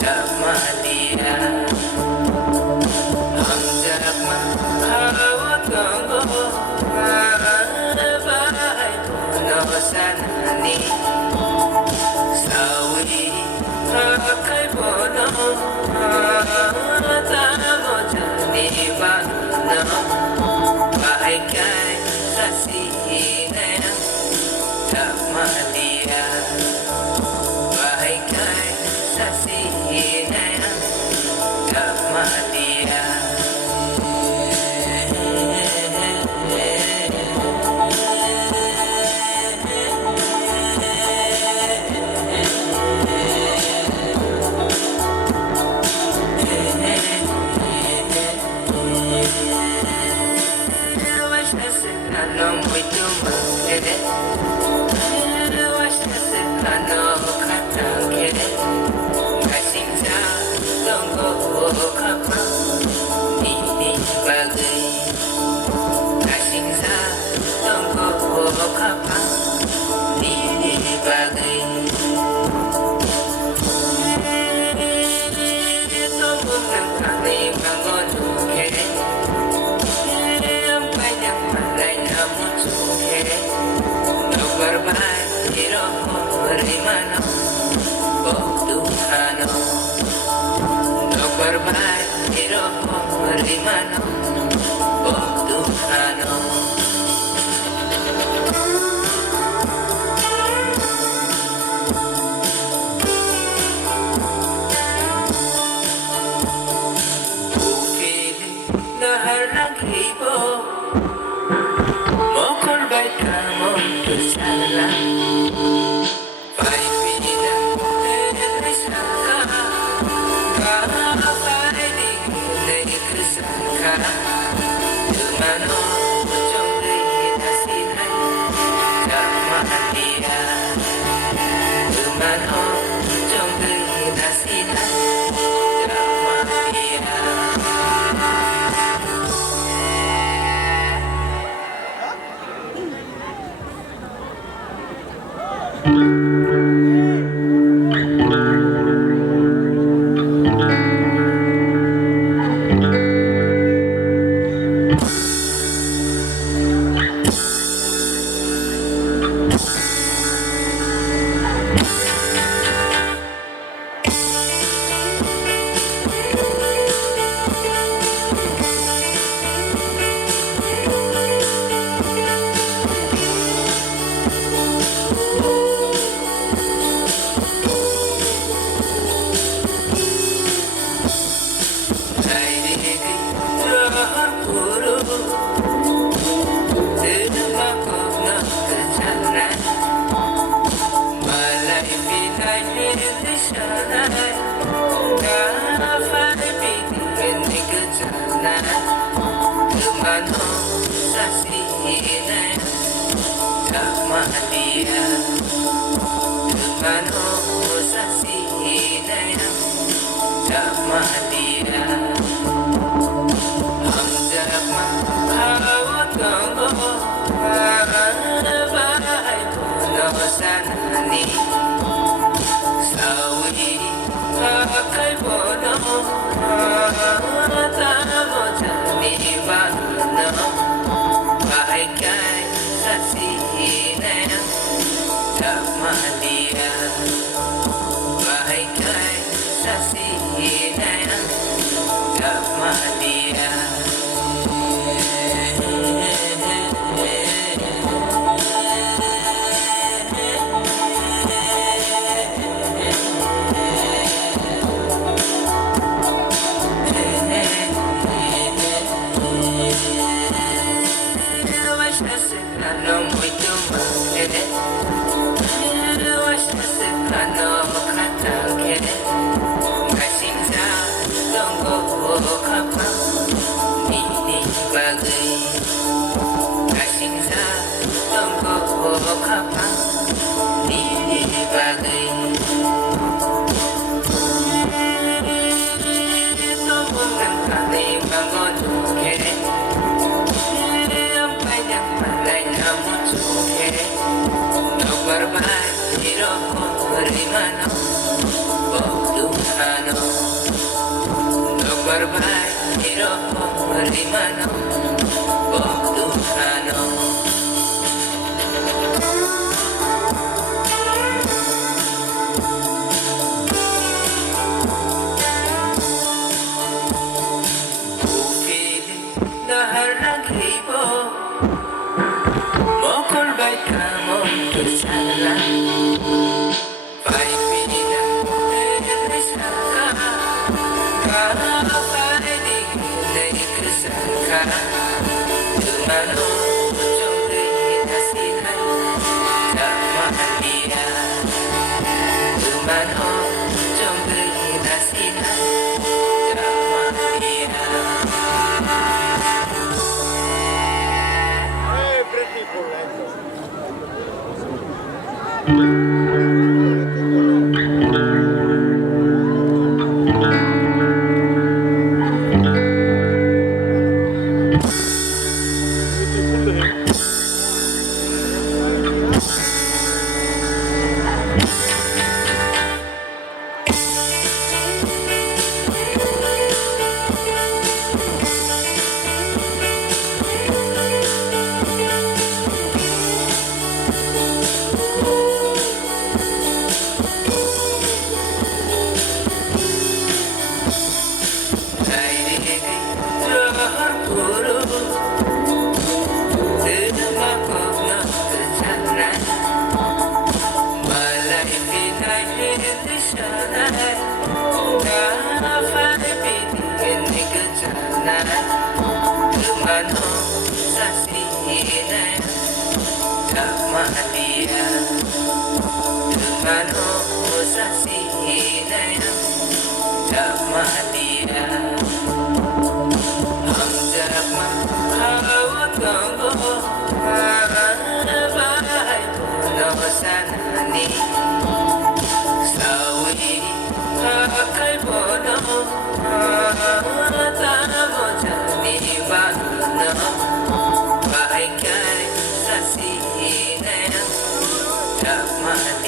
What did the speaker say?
sama dia. Ang sarap mahawak ko, bahay puno sana ni sawi kay puno, tamo jani bano, bahay kay sasinayang sama dia. Bahay kay sasinayang sama dia. Ano mo'y tumakilit, luwas na sa ano katangkilit, kasing sa tungko ka pa, inibagay. Kasing sa tungko ka pa, inibagay. Tumbong ng kanay mga nukilit, ang kanyang malay na mutsukilit. Nagbarbahan, hiro mo rimano, bokduhano. Nagbarbahan, hiro mo rimano, bokduhano. Ukiling nahal ng hibo, mokol ba'y kamong kusala? Pa'y pinang elisaka, kapa'y di kusaka. Tumano ujong rinasinay, sama dia. Tumano ujong rinasinay, sama dia. Tumano sa sinay, sama dia. Tumano sa sinay, sama dia. Ang sarap mahawak ko, bahay puno sana ni sawi kay puno, tamo jani bano, bahay kay sasinayang sama dia. Bahay kay sasinayang sama dia. Luwas na sa ano mo'y tumakilit, luwas na sa ano katangkilit, di mana oh Tuhan ku pilih lahat ng ibon mukul baik kamu bersalah phải pindah dari sana karena phải đi dari kesana Tumano trong đời ta xin hãy chạm mặt dia Tumano trong đời ta xin hãy chạm mặt dia Tumano sa sine chama dia Tumano sa sine chama dia Ang sarap mahawat ko Bahay puno sa nani Sawi kakay puno Tamo jani bano Bahay kay sa sine chama